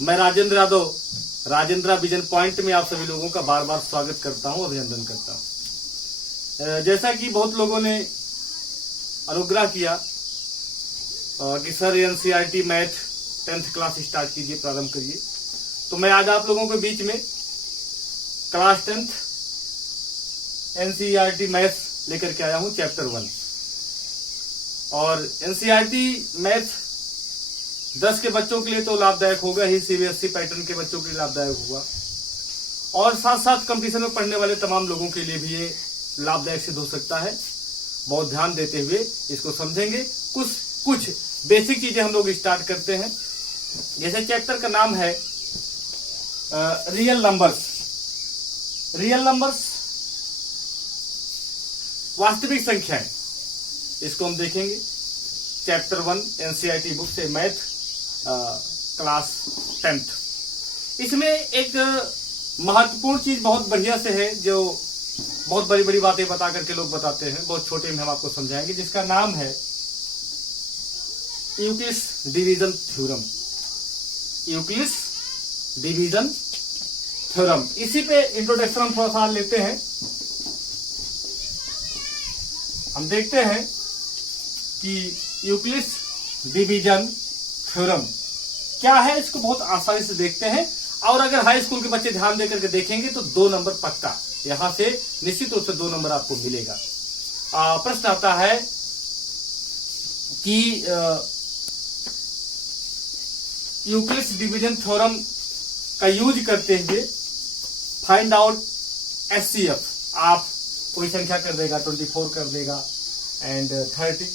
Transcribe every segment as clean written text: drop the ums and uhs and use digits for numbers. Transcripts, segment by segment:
मैं Rajendra Yadav Rajendra vision point में आप सभी लोगों का बार बार स्वागत करता हूं, अभिनंदन करता हूं। जैसा कि बहुत लोगों ने अनुग्रह किया कि sir NCERT math 10th class start कीजिए, प्रारंभ करिए, तो मैं आज आप लोगों के बीच में क्लास 10th एनसीईआरटी मैथ लेकर के आया हूं, चैप्टर 1। और एनसीईआरटी मैथ 10 के बच्चों के लिए तो लाभदायक होगा ही, सीबीएसई पैटर्न के बच्चों के लिए लाभदायक होगा, और साथ साथ कंपटीशन में पढ़ने वाले तमाम लोगों के लिए भी ये लाभदायक सिद्ध हो सकता है। बहुत ध्यान देते हुए इसको समझेंगे। कुछ बेसिक चीजें हम लोग स्टार्ट करते हैं। जैसे चैप्टर का नाम है रियल नंबर्स। रियल नंबर्स वास्तविक संख्याएं, इसको हम देखेंगे। चैप्टर 1 एनसीईआरटी बुक से मैथ क्लास 10th। इसमें एक महत्वपूर्ण चीज बहुत बढ़िया से है, जो बहुत बड़ी बड़ी बातें बता करके लोग बताते हैं, बहुत छोटे में हम आपको समझाएंगे, जिसका नाम है Euclid's division theorem. Euclid's division theorem, इसी पे इंट्रोडक्शन हम थोड़ा सा लेते हैं। हम देखते हैं कि यूक्लिड्स डिवीजन थ्योरम क्या है, इसको बहुत आसानी से देखते हैं। और अगर हाई स्कूल के बच्चे ध्यान देकर के देखेंगे तो 2 नंबर पक्का, यहां से निश्चित रूप से 2 नंबर आपको मिलेगा। प्रश्न आता है कि यूक्लिड्स डिवीजन थ्योरम का यूज करते हुए फाइंड आउट एचसीएफ। आप कोई संख्या कर देगा, 24 कर देगा एंड 30,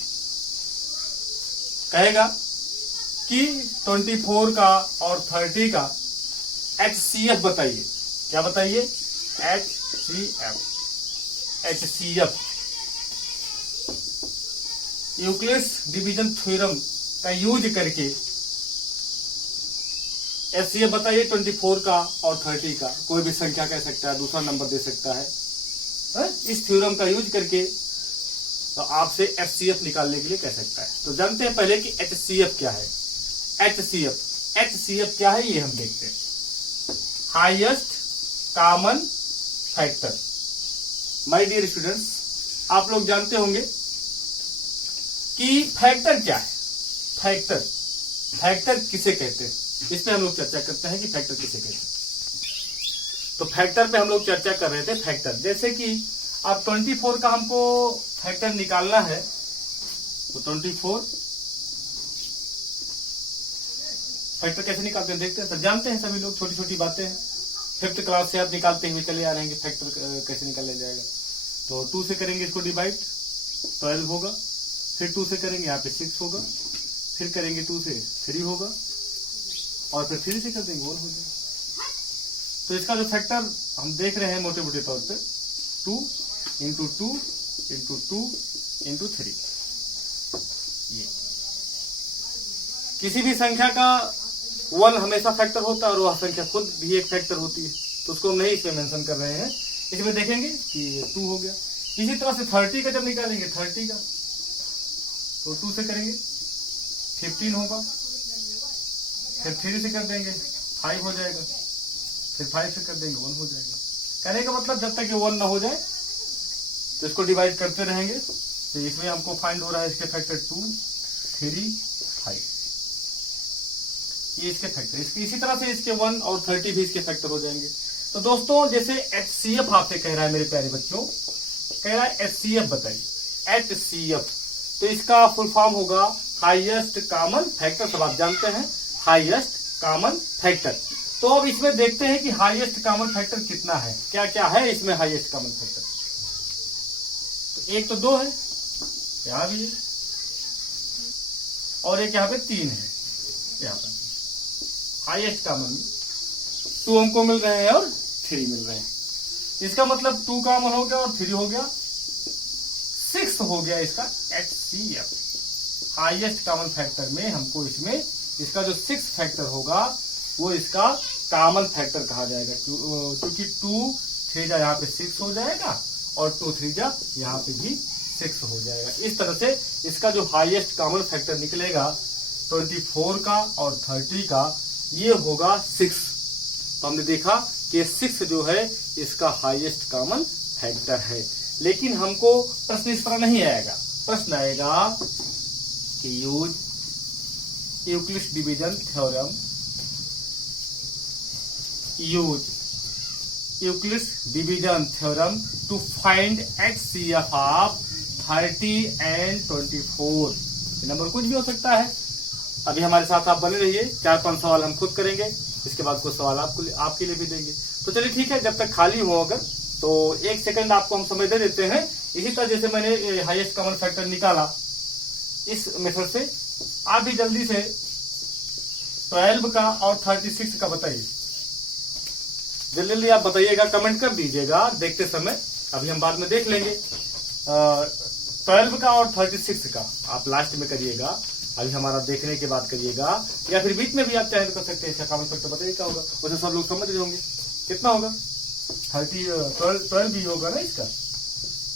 कहेगा कि 24 का और 30 का एचसीएफ बताइए। क्या बताइए? एचसीएफ यूक्लिड्स डिवीजन थ्योरम का यूज करके एचसीएफ बताइए 24 का और 30 का। कोई भी संख्या कह सकता है, दूसरा नंबर दे सकता है। इस थ्योरम का यूज करके तो आपसे एचसीएफ निकालने के लिए कह सकता है। तो जानते हैं पहले कि एचसीएफ क्या है। एचसीएफ क्या है, ये हम देखते हैं। Highest common factor. My dear students, आप लोग जानते होंगे कि फैक्टर क्या है। फैक्टर किसे कहते हैं, इस पे हम लोग चर्चा करते हैं कि फैक्टर किसे कहते हैं। तो फैक्टर पे हम लोग चर्चा कर रहे थे। फैक्टर जैसे कि आप 24 का हमको फैक्टर निकालना है, तो 24 फैक्टर कैसे निकालते हैं देखते हैं। तो जानते हैं सभी लोग, छोटी छोटी बातें हैं, 5th क्लास से आप निकालते हुए चले आ रहे हैं कि फैक्टर कैसे निकाला जाएगा। तो 2 से करेंगे इसको डिवाइड, 12 होगा। फिर 2 से करेंगे, यहाँ पे 6 होगा। फिर करेंगे 2 से 3 होगा, और फिर 3 से कर देंगे 1 हो जाएगा। तो इसका जो फैक्टर हम देख रहे हैं मोटे मोटे तौर पे 2 इंटू 2 इंटू 2 इंटू 3। ये किसी भी संख्या का 1 हमेशा फैक्टर होता है, और वह संख्या खुद भी एक फैक्टर होती है, तो उसको हम नहीं इसमें मेंशन कर रहे हैं। इसमें देखेंगे कि 2 हो गया। इसी तरह से 30 का जब निकालेंगे, 30 का तो 2 से करेंगे 15 होगा। फिर 3 से कर देंगे 5 हो जाएगा। फिर 5 से कर देंगे 1 हो जाएगा। कहने का मतलब जब तक ये 1 ना हो जाए तो इसको डिवाइड करते रहेंगे। तो इसमें हमको फाइंड हो रहा है इसके फैक्टर 2, 3, 5। ये इसके फैक्टर। इसी तरह से इसके 1 और 30 भी इसके फैक्टर हो जाएंगे। तो दोस्तों, जैसे एचसीएफ आपसे कह रहा है मेरे प्यारे बच्चों, कह रहा है एचसीएफ बताइए। एचसीएफ तो इसका फुल फॉर्म होगा हाईएस्ट कॉमन फैक्टर। सब आप जानते हैं हाईएस्ट कॉमन फैक्टर। तो अब इसमें देखते हैं कि हाईएस्ट कॉमन फैक्टर कितना है, क्या क्या है इसमें हाईएस्ट कॉमन फैक्टर। तो एक तो 2 है, यहां भी है, और एक यहां पे 3 है। यहां पर हाईएस्ट कॉमन 2 हमको मिल रहे हैं और 3 मिल रहे हैं। इसका मतलब 2 कॉमन हो गया और 3 हो गया, 6 हो गया इसका एचसीएफ। हाईएस्ट कॉमन फैक्टर में हमको इसमें इसका जो 6 फैक्टर होगा वो इसका कॉमन फैक्टर कहा जाएगा, क्योंकि 2 3 यहाँ पे 6 हो जाएगा और 2 3 यहाँ पे भी 6 हो जाएगा। इस तरह से इसका जो हाईएस्ट कॉमन फैक्टर निकलेगा 24 का और 30 का, ये होगा 6। तो हमने देखा कि 6 जो है इसका हाईएस्ट कॉमन फैक्टर है। लेकिन हमको प्रश्न इस तरह नहीं आएगा, प्रश्न आएगा कि use Euclid's division theorem, use Euclid's division theorem to find HCF of 30 and 24। Number कुछ भी हो सकता है। अभी हमारे साथ आप बने रहिए, 4-5 सवाल हम खुद करेंगे, इसके बाद कुछ सवाल आपके लिए भी देंगे। तो चलिए ठीक है, जब तक खाली हो अगर तो 1 सेकंड आपको हम समय दे देते हैं। इसी तरह जैसे मैंने हाईएस्ट कॉमन फैक्टर निकाला इस मेथड से, आप भी जल्दी से 12 का और 36 का बताइए। जल्दी जल्दी आप बताइएगा, कमेंट कर दीजिएगा देखते समय, अभी हम बाद में देख लेंगे। 12 का और 36 का आप लास्ट में करिएगा, अभी हमारा देखने के बाद करिएगा, या फिर बीच में भी आप चाहे तो कर सकते हैं। इसका कॉमन फैक्टर बताइए क्या होगा, उसे सब लोग समझ रहे होंगे। कितना होगा? 12 भी होगा ना इसका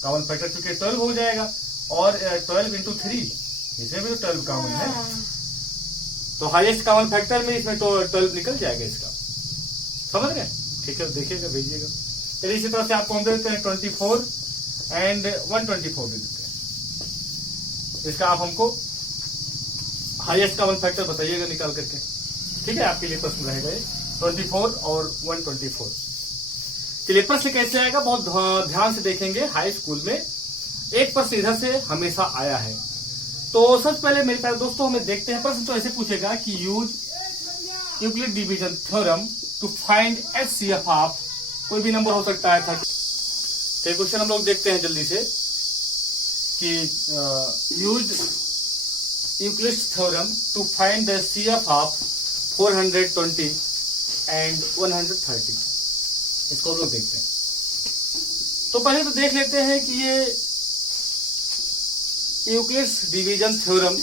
कॉमन फैक्टर, चूंकि 12 हो जाएगा, और 12 into 3 इसमें भी तो 12 कॉमन है, तो हाईएस्ट कॉमन फैक्टर में इसमें तो 12 निकल जाएगा इसका। समझ गए? ठीक है, देखिएगा, भेजिएगा। चलिए इसी तरह से आपको हम दे देते हैं 24 and 124 दे देते हैं। इसका आप हमको हाईएस्ट कॉमन फैक्टर बताइएगा निकाल करके। ठीक है, आपके लिए प्रश्न रहेगा ये 24 और 124। चलिए प्रश्न कैसे आएगा बहुत ध्यान से देखेंगे। हाई स्कूल में एक प्रश्न इधर से हमेशा आया है। तो सबसे पहले मेरे प्यारे दोस्तों हमें देखते हैं, प्रश्न तो ऐसे पूछेगा कि use Euclid division theorem to find HCF of, कोई भी नंबर हो सकता है। तो क्वेश्चन हम लोग देखते हैं जल्दी से कि use Euclid's theorem to find the CF of 420 and 130। इसको हम लोग देखते हैं। तो पहले तो देख लेते हैं कि ये यूक्लिड्स डिवीजन थ्योरम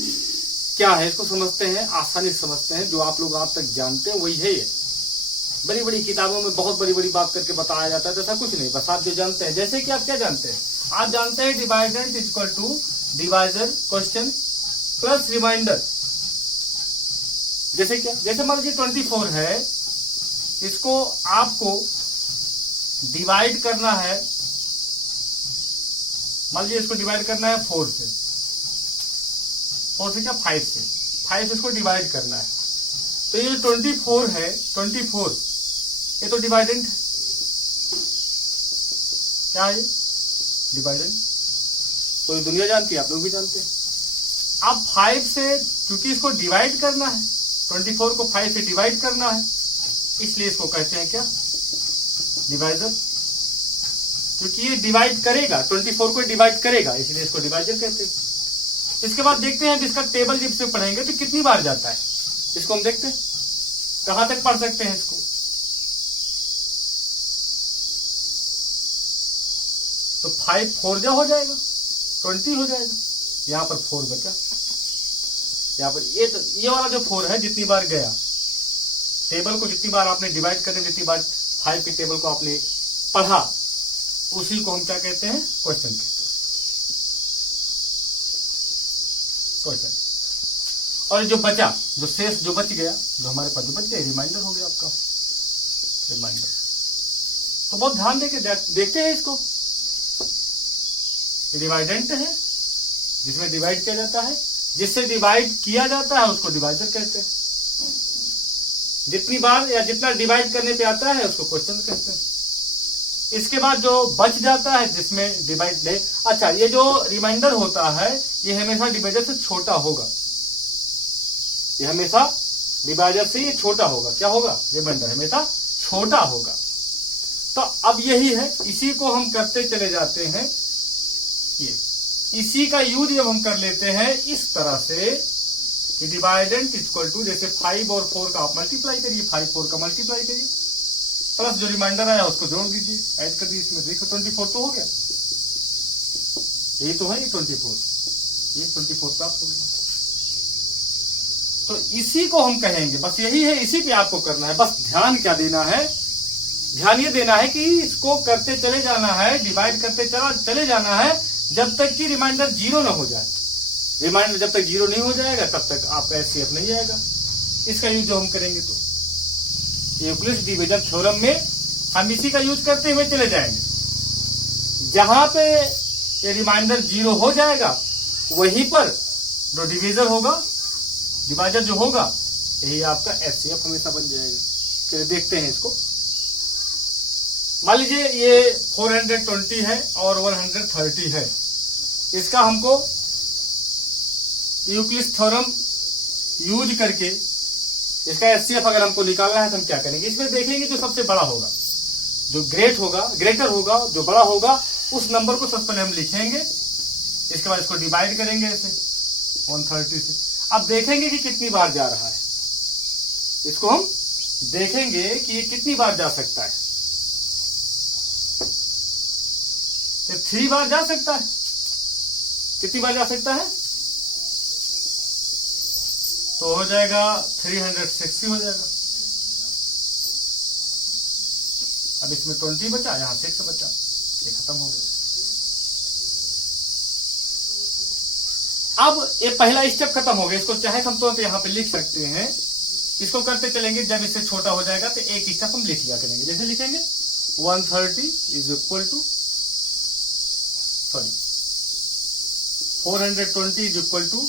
क्या है, इसको समझते हैं, आसानी से समझते हैं। जो आप लोग आप तक जानते हैं वही है ये। बड़ी बड़ी किताबों में बहुत बड़ी बड़ी बात करके बताया जाता है, तो ऐसा कुछ नहीं, बस आप जो जानते हैं। जैसे कि आप क्या जानते हैं, आप जानते हैं dividend is equal to divisor question plus remainder. जैसे क्या, जैसे मान लीजिए 24 है, इसको आपको डिवाइड करना है, मान लीजिए इसको डिवाइड करना है 4 से, 4 से क्या 5 से, 5 से इसको डिवाइड करना है। तो ये जो 24 है, 24 ये तो डिवाइडेंट है। क्या है ये? डिवाइडेंट। तो दुनिया जानती है, आप लोग भी जानते हैं। अब 5 से, क्योंकि इसको डिवाइड करना है, 24 को 5 से डिवाइड करना है, इसलिए इसको कहते हैं क्या? डिवाइजर। क्योंकि ये डिवाइड करेगा, 24 को डिवाइड करेगा, इसलिए इसको डिवाइजर कहते हैं। इसके बाद देखते हैं इसका टेबल जब से पढ़ेंगे तो कितनी बार जाता है, इसको हम देखते हैं। कहां तक पढ़ सकते हैं इसको? तो 5 4 जा हो जाएगा, 20 हो जाएगा। यहां पर 4 बचा, यहां पर ये वाला जो 4 है, जितनी बार गया टेबल को, जितनी बार आपने डिवाइड करने, जितनी बार 5 के टेबल को आपने पढ़ा, उसी को हम क्या कहते हैं? क्वेश्चन कहते हैं। क्वेश्चन। और जो बचा, जो शेष जो बच गया, जो हमारे पास जो बच गया, रिमाइंडर हो गया आपका, रिमाइंडर। तो बहुत ध्यान देके देखते हैं इसको। डिवाइडेंट है, जिसमें डिवाइड किया जाता है, जिससे डिवाइड किया जाता है उसको डिवाइजर कहते हैं। जितनी बार या जितना डिवाइड करने पे आता है उसको क्वेश्चन कहते हैं। इसके बाद जो बच जाता है, जिसमें डिवाइड ले, अच्छा, ये जो रिमाइंडर होता है ये हमेशा डिवाइजर से छोटा होगा, ये हमेशा डिवाइजर से ये छोटा होगा। क्या होगा? रिमाइंडर हमेशा छोटा होगा। तो अब यही है, इसी को हम करते चले जाते हैं। ये इसी का यूज जब हम कर लेते हैं इस तरह से कि डिवाइडेंट इक्वल टू, जैसे 5 और 4 का आप मल्टीप्लाई करिए, 5 4 का मल्टीप्लाई करिए, प्लस जो रिमाइंडर आया उसको जोड़ दीजिए, ऐड कर दीजिए इसमें। देखो 24 तो हो गया, यही तो है, ये 24 प्राप्त हो गया। तो इसी को हम कहेंगे, बस यही है, इसी पे आपको करना है। बस ध्यान क्या देना है? ध्यान ये देना है कि इसको करते चले जाना है, डिवाइड करते चले जाना है, जब तक कि रिमाइंडर 0 ना हो जाए। रिमाइंडर जब तक 0 नहीं हो जाएगा तब तक आपका HCF नहीं आएगा। इसका यूज जो हम करेंगे, तो यूक्लिड्स डिवीजन थ्योरम में हम इसी का यूज करते हुए चले जाएंगे। जहां पे ये रिमाइंडर 0 हो जाएगा वहीं पर जो डिवीजर होगा, डिवाइजर जो होगा, यही आपका एचसीएफ हमेशा बन जाएगा। चलिए देखते हैं इसको। मान लीजिए ये 420 है और 130 है। इसका हमको यूक्लिड्स थ्योरम यूज करके इसका एचसीएफ अगर हमको निकालना है तो हम क्या करेंगे, इसमें देखेंगे जो सबसे बड़ा होगा, जो ग्रेटर होगा, जो बड़ा होगा, उस नंबर को सबसे पहले हम लिखेंगे। इसके बाद इसको डिवाइड करेंगे ऐसे 130 से। अब देखेंगे कि कितनी बार जा रहा है, इसको हम देखेंगे कि ये कितनी बार जा सकता है। तो 3 बार जा सकता है। कितनी बार जा सकता है? तो हो जाएगा 360 हो जाएगा। अब इसमें 20 बचा, यहां 6 बचा, ये खत्म हो गया। अब ये पहला स्टेप खत्म हो गया। इसको चाहे हम तुरंत यहां पे लिख सकते हैं। इसको करते चलेंगे, जब इससे छोटा हो जाएगा तो एक स्टेप हम लिख लिया करेंगे। जैसे लिखेंगे 130 is equal to 420 is equal to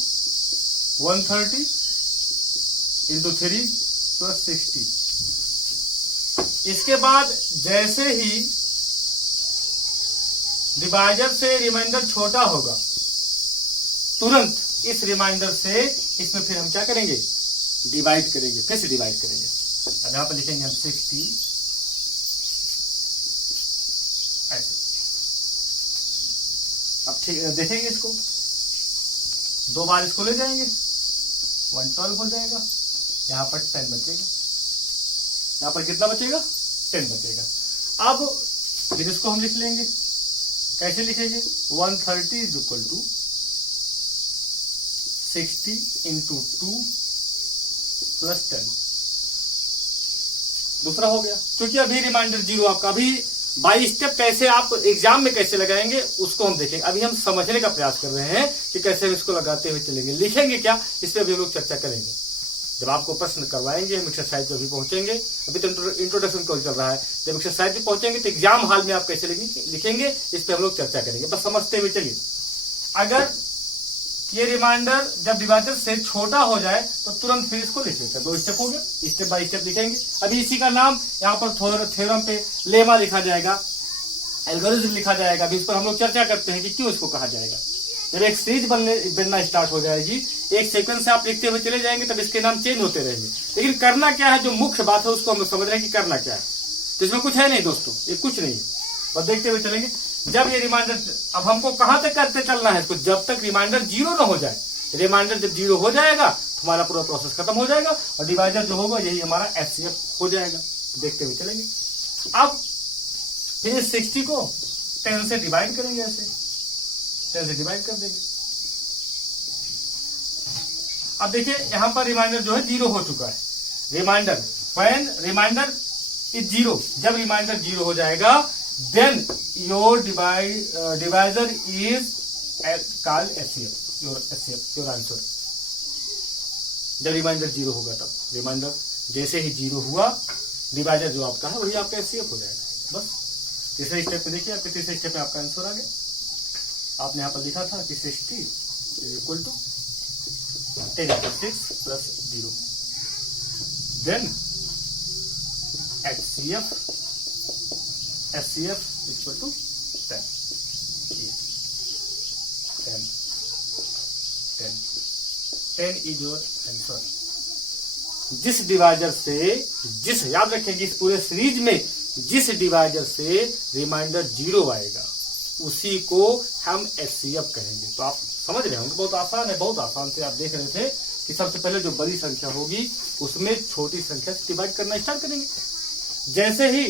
130 into 3 plus 60। इसके बाद जैसे ही डिवाइजर से रिमाइंडर छोटा होगा, तुरंत इस रिमाइंडर से इसमें फिर हम क्या करेंगे, डिवाइड करेंगे, फिर से डिवाइड करेंगे। अब यहां पर लिखेंगे हम 60 ऐसे। अब ठीक देखेंगे इसको, 2 बार इसको ले जाएंगे, 112 हो जाएगा। यहां पर 10 बचेगा। यहां पर कितना बचेगा? 10 बचेगा। अब फिर इसको हम लिख लेंगे। कैसे लिखेंगे? 130 is equal to 60 into 2 plus 10। दूसरा हो गया। क्योंकि अभी रिमाइंडर 0 आपका, अभी बाई स्टेप कैसे आप एग्जाम में कैसे लगाएंगे उसको हम देखेंगे। अभी हम समझने का प्रयास कर रहे हैं कि कैसे हम इसको लगाते हुए चलेंगे। लिखेंगे क्या, इस पर अभी हम लोग चर्चा करेंगे। जब आपको प्रश्न करवाएंगे, हम एक्सरसाइज पे भी पहुंचेंगे। अभी तो इंट्रोडक्शन कॉल चल रहा है। जब एक्सरसाइज पे पहुंचेंगे तो एग्जाम हॉल में आप कैसे लिखेंगे, इस पर हम लोग चर्चा करेंगे। बस समझते हुए चलिए। अगर ये रिमाइंडर जब डिवाइजर से छोटा हो जाए तो तुरंत फिर इसको लिख लेते हैं। 2 स्टेप हो गया, स्टेप बाय स्टेप लिखेंगे। अभी इसी का नाम यहाँ पर थ्योरम पे लेमा लिखा जाएगा, एल्गोरिथम लिखा जाएगा। अभी इस पर हम लोग चर्चा करते हैं कि क्यों इसको कहा जाएगा। जब एक सीरीज बनना स्टार्ट हो जाएगी, एक सीक्वेंस से आप लिखते हुए चले जाएंगे, तब इसके नाम चेंज होते रहेंगे। लेकिन करना क्या है, जो मुख्य बात है उसको हम लोग समझ रहे हैं कि करना क्या है। तो इसमें कुछ है नहीं दोस्तों, ये कुछ नहीं है, बस देखते हुए चलेंगे। जब ये रिमाइंडर, अब हमको कहां तक करते चलना है इसको, जब तक रिमाइंडर 0 ना हो जाए। रिमाइंडर जब 0 हो जाएगा तो हमारा पूरा प्रोसेस खत्म हो जाएगा और डिवाइजर जो होगा यही हमारा एचसीएफ हो जाएगा। तो देखते हुए चलेंगे। अब फिर 60 को 10 से डिवाइड करेंगे, ऐसे 10 से डिवाइड कर देंगे। अब देखिए यहां पर रिमाइंडर जो है 0 हो चुका है। रिमाइंडर रिमाइंडर इज 0, जब रिमाइंडर 0 हो जाएगा then your divisor is called HCF, your answer। जब रिमाइंडर 0 होगा तब रिमाइंडर जैसे ही 0 हुआ, डिवाइजर जो आपका है वही आपका HCF हो जाएगा। बस तीसरे स्टेप में देखिए, आपके तीसरे स्टेप में आपका आंसर आ गया। आपने यहां पर लिखा था कि 60 equal to 10 × 6 plus 0, then HCF equal to 10। 10 is your answer. जिस डिवाइजर से, याद रखेंगे इस पूरे सीरीज में जिस डिवाइजर से रिमाइंडर 0 आएगा उसी को हम HCF कहेंगे। तो आप समझ रहे होंगे, बहुत आसान है। बहुत आसान से आप देख रहे थे कि सबसे पहले जो बड़ी संख्या होगी उसमें छोटी संख्या से डिवाइड करना स्टार्ट करेंगे। जैसे ही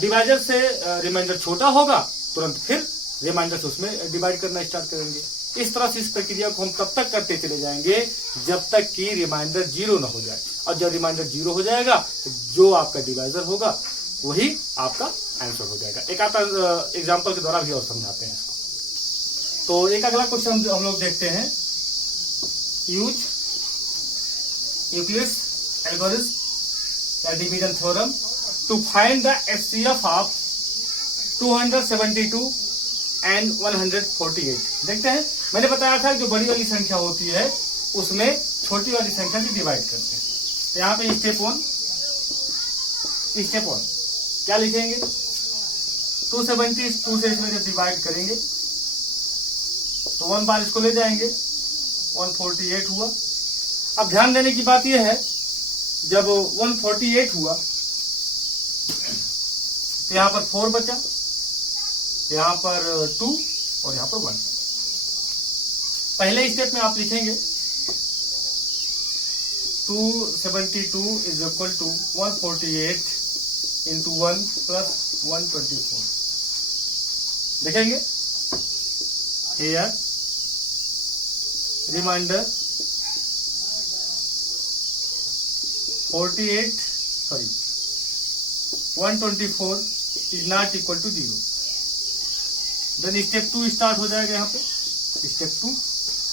डिवाइजर से रिमाइंडर छोटा होगा तुरंत फिर रिमाइंडर से उसमें डिवाइड करना स्टार्ट करेंगे। इस तरह से इस प्रक्रिया को हम तब तक करते चले जाएंगे जब तक कि रिमाइंडर 0 ना हो जाए। और जब रिमाइंडर 0 हो जाएगा तो जो आपका डिवाइजर होगा वही आपका आंसर हो जाएगा। एक आता एग्जाम्पल के द्वारा भी और समझाते हैं इसको। तो एक अगला क्वेश्चन हम लोग देखते हैं। यूज यूक्लिड्स एल्गोरिथम या division theorem to find the HCF of 272 and 148। देखते हैं, मैंने बताया था जो बड़ी वाली संख्या होती है उसमें छोटी वाली संख्या से डिवाइड करते हैं। तो यहाँ पे स्टेप वन क्या लिखेंगे, 272 से इसमें जब डिवाइड करेंगे तो 1 बार इसको ले जाएंगे, 148 हुआ। अब ध्यान देने की बात यह है, जब 148 हुआ तो यहां पर 4 बचा, यहां पर 2 और यहां पर 1। पहले स्टेप में आप लिखेंगे 272 is equal to 148 into 1 plus 124। देखेंगे here reminder 124 is not equal to 0। Then step 2 start हो जाएगा। यहाँ पे स्टेप 2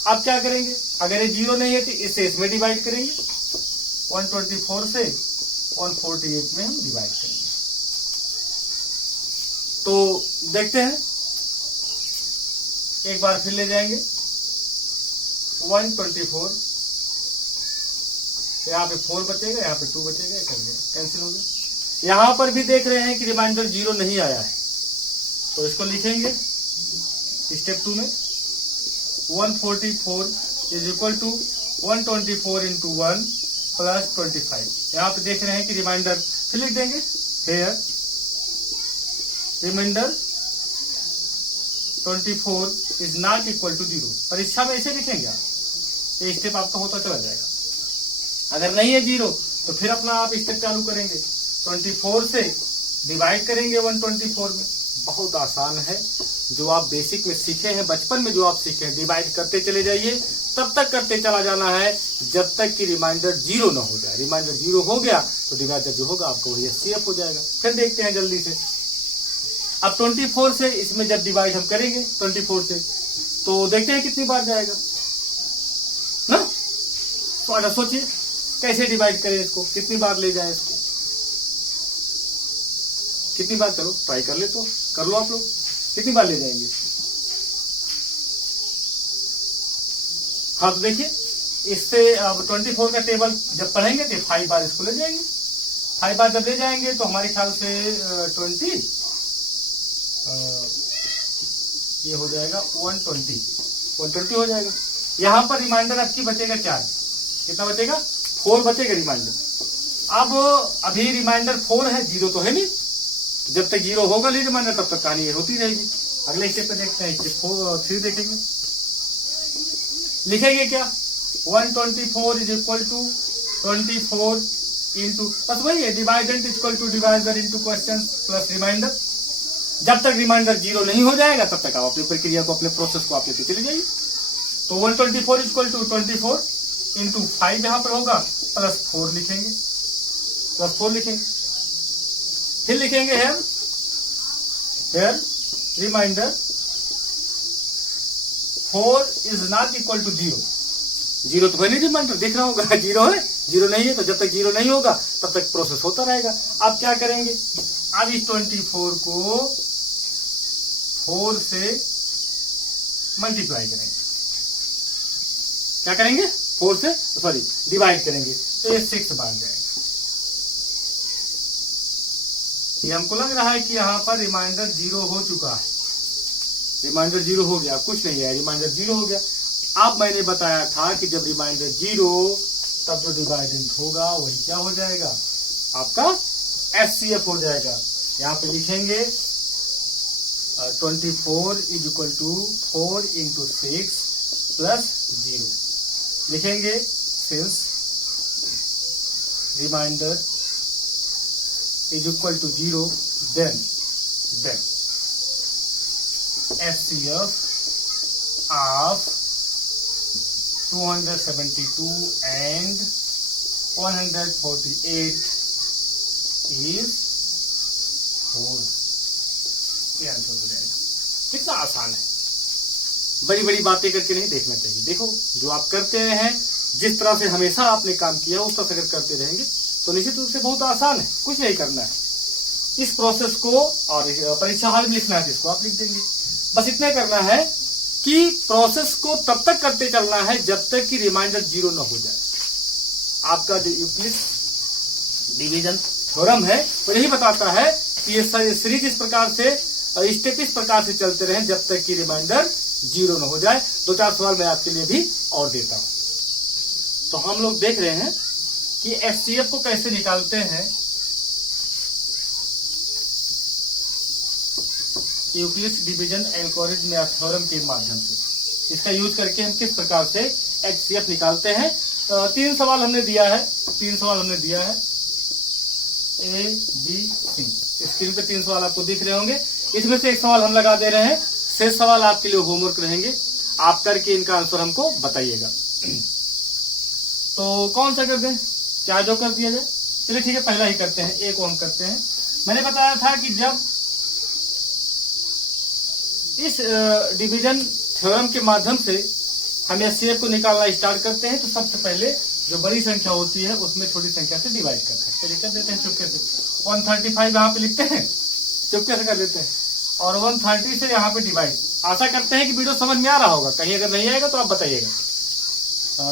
आप क्या करेंगे, अगर ये 0 नहीं है तो इसे इसमें डिवाइड करेंगे, 124 से 148 में हम डिवाइड करेंगे। तो देखते हैं, एक बार फिर ले जाएंगे 124, यहाँ पे 4 बचेगा, यहाँ पे 2 बचेगा, कैंसिल हो गया। यहां पर भी देख रहे हैं कि रिमाइंडर 0 नहीं आया है, तो इसको लिखेंगे स्टेप 2 में 144 is equal to 124 into 1 plus 25। यहाँ पे देख रहे हैं कि रिमाइंडर, फिर लिख देंगे here reminder 24 is not equal to 0। परीक्षा में ऐसे लिखेंगे आप, ये स्टेप आपका होता चला जाएगा। अगर नहीं है 0 तो फिर अपना आप स्टेप चालू करेंगे, 24 से डिवाइड करेंगे 124 में। बहुत आसान है, जो आप बेसिक में सीखे हैं, बचपन में जो आप सीखे हैं, डिवाइड करते चले जाइए, तब तक करते चला जाना है जब तक कि रिमाइंडर 0 ना हो जाए। रिमाइंडर 0 हो गया तो डिवाइडर जो होगा आपको वही HCF हो जाएगा। फिर देखते हैं जल्दी से। अब 24 से इसमें जब डिवाइड हम करेंगे 24 से, तो देखते हैं कितनी बार जाएगा ना। तो अगर सोचिए कैसे डिवाइड करें इसको, कितनी बार ले जाए इसको, कितनी बार, चलो ट्राई कर ले, तो कर लो आप लोग, कितनी बार ले जाएंगे। हाँ तो देखिए, इससे अब 24 का टेबल जब पढ़ेंगे तो 5 बार इसको ले जाएंगे। 5 बार जब ले जाएंगे तो हमारे ख्याल से 20 ये हो जाएगा 120 हो जाएगा। यहां पर रिमाइंडर आपकी बचेगा 4, कितना बचेगा, 4 बचेगा रिमाइंडर। अब अभी रिमाइंडर 4 है, 0 तो है नहीं, जब तक 0 होगा नहीं रिमाइंडर तब तक कहानी होती रहेगी। अगले स्टेप पे देखते हैं, स्टेप 3 देखेंगे, लिखेंगे क्या, 124 इज इक्वल टू 24 इंटू, बस वही है, dividend equal to divider into question plus reminder. जब तक रिमाइंडर 0 नहीं हो जाएगा तब तक आप अपनी प्रक्रिया को, अपने प्रोसेस को आप लेते चले जाइए। तो 124 इक्वल टू 24 इंटू 5 यहां पर होगा, प्लस 4 लिखेंगे, प्लस 4 लिखेंगे। फिर लिखेंगे here reminder 4 is not equal to 0। 0 तो है नहीं, रिमाइंडर दिख रहा होगा 0 है, 0 नहीं है, तो जब तक 0 नहीं होगा तब तक प्रोसेस होता रहेगा। अब क्या करेंगे, अब इस 24 को 4 से मल्टीप्लाई करेंगे, क्या करेंगे, 4 से डिवाइड करेंगे, तो ये 6 बार जाएगा। ये हमको लग रहा है कि यहाँ पर रिमाइंडर 0 हो चुका है, रिमाइंडर 0 हो गया, कुछ नहीं है, रिमाइंडर 0 हो गया। अब मैंने बताया था कि जब रिमाइंडर 0 तब जो डिवाइडेंट होगा वही क्या हो जाएगा, आपका HCF हो जाएगा। यहाँ पे लिखेंगे 24 is equal to 4 into 6 plus 0, लिखेंगे since reminder is equal to 0 then HCF of 272 and 148 is 4। ये आंसर हो जाएगा। कितना आसान है, बड़ी बड़ी बातें करके नहीं देखना चाहिए। देखो जो आप करते हैं, जिस तरह से हमेशा आपने काम किया उस तरह से अगर करते रहेंगे तो निश्चित रूप से बहुत आसान है, कुछ नहीं करना है। इस प्रोसेस को और परीक्षा हाल में लिखना है, इसको आप लिख देंगे। बस इतना करना है कि प्रोसेस को तब तक करते चलना है जब तक कि रिमाइंडर 0 न हो जाए। आपका जो यूक्लिड डिवीजन थ्योरम है वो यही बताता है कि ये सीरीज इस प्रकार से, स्टेप इस प्रकार से चलते रहे जब तक कि रिमाइंडर 0 न हो जाए। 2-4 सवाल मैं आपके लिए भी और देता हूं। तो हम लोग देख रहे हैं कि एचसीएफ को कैसे निकालते हैं यूक्लिड डिवीजन एल्गोरिथम या थ्योरम के माध्यम से। इसका यूज करके हम किस प्रकार से एचसीएफ निकालते हैं। 3 सवाल हमने दिया है, ए बी सी। स्क्रीन पे 3 सवाल आपको दिख रहे होंगे, इसमें से एक सवाल हम लगा दे रहे हैं, शेष सवाल आपके लिए होमवर्क रहेंगे, आप करके इनका आंसर हमको बताइएगा। तो कौन सा कर दें, क्या जो कर दिया जाए? चलिए ठीक है, पहला ही करते हैं, ए को हम करते हैं। मैंने बताया था कि जब इस डिवीजन थ्योरम के माध्यम से हम एचसीएफ को निकालना स्टार्ट करते हैं तो सबसे पहले जो बड़ी संख्या होती है उसमें छोटी संख्या से डिवाइड करते हैं। चलिए कर देते हैं चुपके से। 135 यहाँ पे लिखते हैं, चुपके से कर देते हैं, और 130 से यहाँ पे डिवाइड। आशा करते हैं कि वीडियो समझ में आ रहा होगा, कहीं अगर नहीं आएगा तो आप बताइएगा।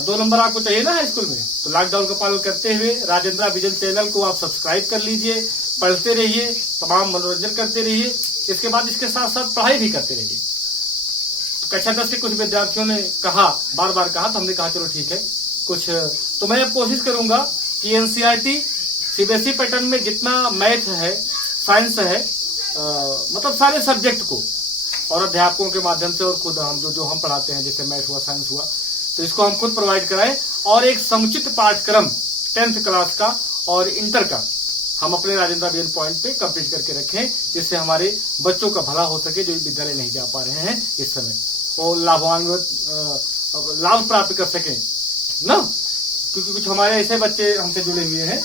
2 नंबर आपको चाहिए ना हाई स्कूल में, तो लॉकडाउन का पालन करते हुए राजेंद्र विजन चैनल को आप सब्सक्राइब कर लीजिए, पढ़ते रहिए, तमाम मनोरंजन करते रहिए, इसके बाद इसके साथ साथ पढ़ाई भी करते रहिए। तो कक्षा 10 के कुछ विद्यार्थियों ने कहा, बार बार कहा, तो हमने कहा चलो ठीक है कुछ, तो मैं अब कोशिश करूंगा कि एनसीईआरटी सीबीएसई पैटर्न में जितना मैथ है, साइंस है, मतलब सारे सब्जेक्ट को और अध्यापकों के माध्यम से और खुद हम जो हम पढ़ाते हैं, जैसे मैथ हुआ, साइंस हुआ, तो इसको हम खुद प्रोवाइड कराएं और एक समुचित पाठ्यक्रम 10th क्लास का और इंटर का हम अपने राजेंद्र विजन पॉइंट पे कंप्लीट करके रखें, जिससे हमारे बच्चों का भला हो सके जो विद्यालय नहीं जा पा रहे हैं इस समय, वो लाभ प्राप्त कर सकें ना। क्योंकि कुछ हमारे ऐसे बच्चे हमसे जुड़े हुए हैं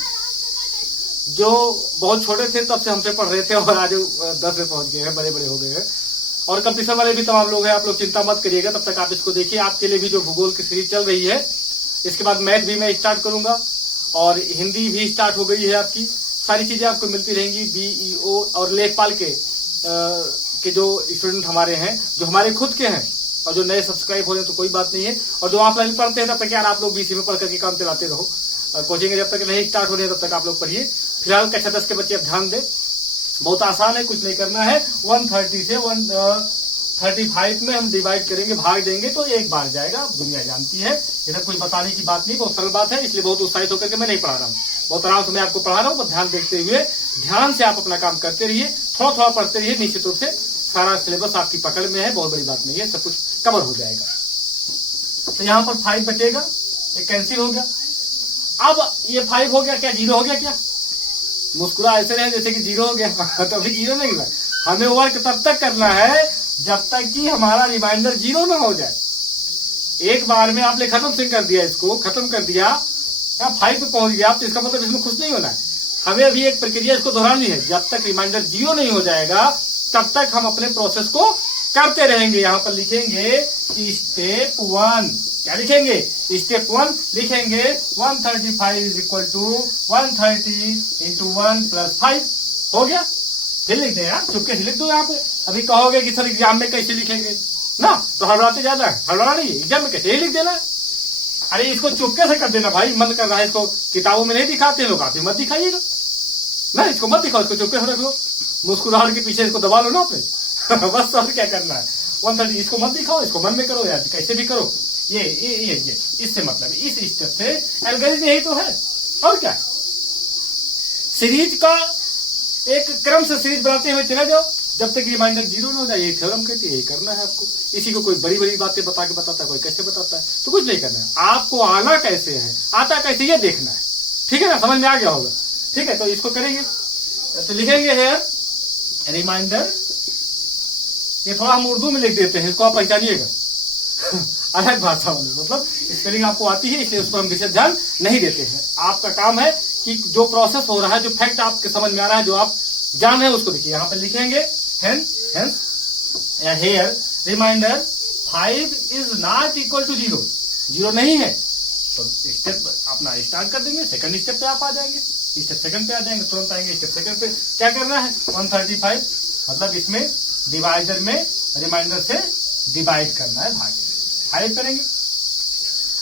जो बहुत छोटे थे तब से हमसे पढ़ रहे थे और आज 10 में पहुंच गए हैं, बड़े बड़े हो गए हैं, और कंपटीशन वाले भी तमाम लोग हैं। आप लोग चिंता मत करिएगा, तब तक आप इसको देखिए। आपके लिए भी जो भूगोल की सीरीज चल रही है, इसके बाद मैथ भी मैं स्टार्ट करूंगा और हिंदी भी स्टार्ट हो गई है आपकी, सारी चीजें आपको मिलती रहेंगी। बीईओ और लेखपाल के जो स्टूडेंट हमारे हैं, जो हमारे खुद के हैं और जो नए सब्सक्राइब हो रहे हैं तो कोई बात नहीं है, और जो ऑफलाइन पढ़ते हैं तब तक यार आप लोग बीसी में पढ़ करके काम चलाते रहो। कोचिंग जब तक नहीं स्टार्ट हो रही है तब तक आप लोग पढ़िए। फिलहाल कक्षा 10 के बच्चे अब ध्यान दें, बहुत आसान है, कुछ नहीं करना है। 130 से 135 में हम डिवाइड करेंगे, भाग देंगे तो 1 बार जाएगा, दुनिया जानती है, इधर कोई बताने की बात नहीं, बहुत सरल बात है, इसलिए बहुत उत्साहित होकर के मैं नहीं पढ़ा रहा हूँ, बहुत आराम से मैं आपको पढ़ा रहा हूँ। ध्यान देखते हुए ध्यान से आप अपना काम करते रहिए, थोड़ा थोड़ा पढ़ते रहिए, निश्चित रूप से सारा सिलेबस आपकी पकड़ में है, बहुत बड़ी बात नहीं है, सब कुछ कवर हो जाएगा। तो यहाँ पर 5 बचेगा, ये कैंसिल हो गया। अब ये 5 हो गया, क्या 0 हो गया? क्या मुस्कुरा ऐसे रहे जैसे कि 0 हो गया तो अभी 0 नहीं हुआ। हमें वर्क तब तक करना है जब तक कि हमारा रिमाइंडर 0 ना हो जाए। एक बार में आपने खत्म से कर दिया, इसको खत्म कर दिया, 5 पे पहुंच गया, तो इसका मतलब इसमें खुश नहीं होना है। हमें अभी एक प्रक्रिया इसको दोहरानी है, जब तक रिमाइंडर 0 नहीं हो जाएगा तब तक हम अपने प्रोसेस को करते रहेंगे। यहाँ पर लिखेंगे स्टेप 1, क्या लिखेंगे? स्टेप 1 लिखेंगे 135 is equal to 130 into 1 plus 5 हो गया। फिर लिख दे यार, चुपके से लिख दो। यहाँ पे अभी कहोगे कि सर एग्जाम में कैसे लिखेंगे ना, तो हड़बड़ाते ज्यादा है, हड़बड़ा नहीं, एग्जाम में कैसे ही लिख देना। अरे इसको चुपके से कर देना भाई, मन कर रहा है, इसको किताबों में नहीं दिखाते लोग, आप मत दिखाइएगा ना, इसको मत दिखाओ, इसको चुपके से रख लो, मुस्कुराहट के पीछे इसको दबा लो ना आपने बस और क्या करना है। 130 इसको मत दिखाओ, इसको मन में करो यार, कैसे भी करो। ये इससे मतलब इस स्टेप से एल्गोरिथम यही तो है, और क्या। सीरीज का एक क्रम से सीरीज बनाते हुए चले जाओ जब तक रिमाइंडर 0 ना हो जाए। यही थ्योरम कहती है, यही करना है आपको। इसी को कोई बड़ी बड़ी बातें बता के बताता है, कोई कैसे बताता है, तो कुछ नहीं करना है, आपको आना कैसे है, आता कैसे, ये देखना है। ठीक है ना, समझ में आ गया होगा। ठीक है, तो इसको करेंगे, तो लिखेंगे है रिमाइंडर, ये थोड़ा हम उर्दू में लिख देते हैं, इसको आप पहचानिएगा अलग भाषा में, मतलब स्पेलिंग आपको आती है, इसलिए उस पर हम विशेष ध्यान नहीं देते हैं। आपका काम है कि जो प्रोसेस हो रहा है, जो फैक्ट आपके समझ में आ रहा है, जो आप जान रहे हैं, उसको लिखिए। यहाँ पर लिखेंगे here reminder 5 is not equal to 0 नहीं है, तो स्टेप अपना स्टार्ट कर देंगे, सेकंड स्टेप पे आप आ जाएंगे। स्टेप सेकंड पे आ जाएंगे, तुरंत आएंगे स्टेप सेकंड पे। क्या करना है 135, मतलब इसमें डिवाइडर में रिमाइंडर से डिवाइड करना है, भाग 5 करेंगे।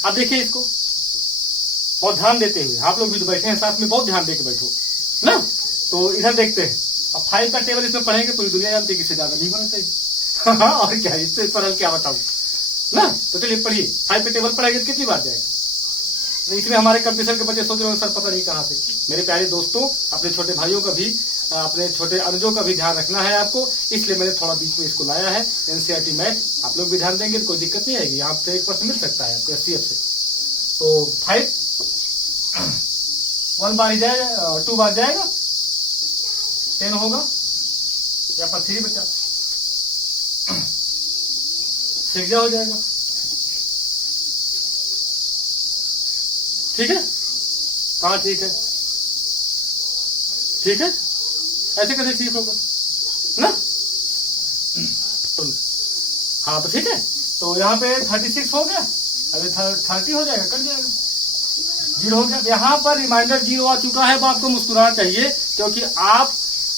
अब देखिए इसको बहुत ध्यान देते हुए, आप लोग भी तो बैठे हैं साथ में, बहुत ध्यान देके बैठो ना। तो इधर देखते हैं, अब 5 का टेबल इसमें पढ़ेंगे, पूरी दुनिया जानती है कि इससे ज्यादा नहीं होना चाहिए। और क्या इससे सरल क्या बताऊं ना। तो चलिए पढ़िए, 5 पे टेबल पढ़ेंगे तो कितनी बार जाएगा। तो इसमें हमारे कंप्यूटर के बच्चे सोच रहे हो सर पता नहीं कहाँ से। मेरे प्यारे दोस्तों, अपने छोटे भाइयों का भी, अपने छोटे अनुजों का भी ध्यान रखना है आपको, इसलिए मैंने थोड़ा बीच में इसको लाया है। एनसीईआरटी मैथ आप लोग भी ध्यान देंगे तो कोई दिक्कत नहीं आएगी, यहाँ पे 1% मिल सकता है आपको एसटीएफ से। तो 5 1 बार ही जाएगा, 2 बार जाएगा 10 होगा, यहाँ पर 3 बचा, 6 हो जाएगा। ठीक है, कहाँ ठीक है, ठीक है, ऐसे कैसे ठीक होगा ना। हाँ तो ठीक है, तो यहाँ पे 36 हो गया, अभी 30 हो जाएगा, कट जाएगा, 0 हो गया। यहाँ पर रिमाइंडर 0 आ चुका है, अब आपको मुस्कुराना चाहिए क्योंकि आप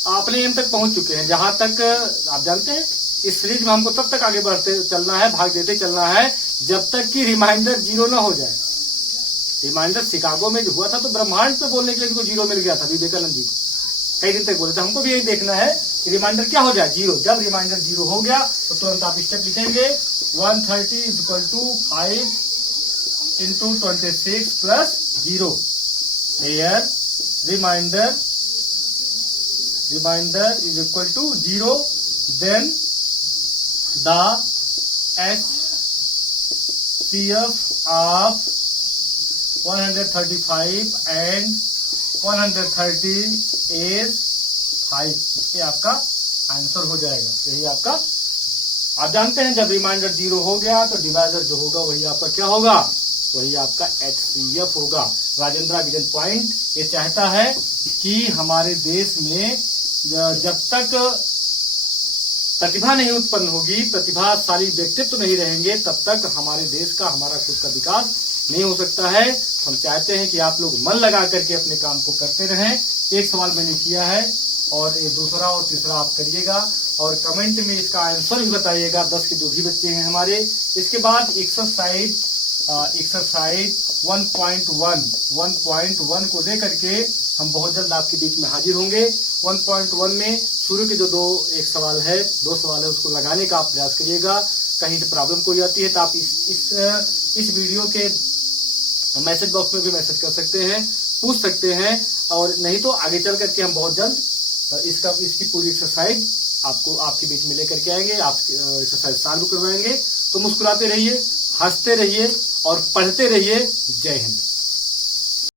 अपने एम तक पहुंच चुके हैं। जहां तक आप जानते हैं इस सीरीज में हमको तब तक आगे बढ़ते चलना है, भाग देते चलना है जब तक कि रिमाइंडर 0 ना हो जाए। रिमाइंडर शिकागो में जो हुआ था तो ब्रह्मांड पे बोलने के लिए इनको 0 मिल गया था, विवेकानंद जी को कई दिन तक बोले थे। हमको भी यही देखना है कि रिमाइंडर क्या हो जाए, 0। जब रिमाइंडर 0 हो गया तो तुरंत आप स्टेप लिखेंगे 130 = 5 × 26 + 0 here reminder is equal to 0, then the HCF of 135 and 130 is 5। ये आपका आंसर हो जाएगा, यही आपका। आप जानते हैं जब रिमाइंडर 0 हो गया तो डिवाइडर जो होगा वही आपका क्या होगा, वही आपका HCF होगा। राजेंद्र विजन पॉइंट ये चाहता है कि हमारे देश में जब तक प्रतिभा नहीं उत्पन्न होगी, प्रतिभाशाली व्यक्तित्व नहीं रहेंगे, तब तक हमारे देश का, हमारा खुद का विकास नहीं हो सकता है। हम चाहते हैं कि आप लोग मन लगा करके अपने काम को करते रहें। एक सवाल मैंने किया है और दूसरा और तीसरा आप करिएगा और कमेंट में इसका आंसर भी बताइएगा, 10 के जो भी बच्चे हैं हमारे। इसके बाद एक्सरसाइज 1.1 को लेकर के हम बहुत जल्द आपके बीच में हाजिर होंगे। 1.1 में शुरू के जो 2 सवाल है उसको लगाने का आप प्रयास करिएगा। कहीं से प्रॉब्लम कोई आती है तो आप इस वीडियो के मैसेज बॉक्स में भी मैसेज कर सकते हैं, पूछ सकते हैं, और नहीं तो आगे चल करके हम बहुत जल्द इसकी पूरी एक्सरसाइज आपको आपके बीच में लेकर के आएंगे, आप एक्सरसाइज सॉल्व करवाएंगे। तो मुस्कुराते रहिए, हंसते रहिए और पढ़ते रहिए। जय हिंद।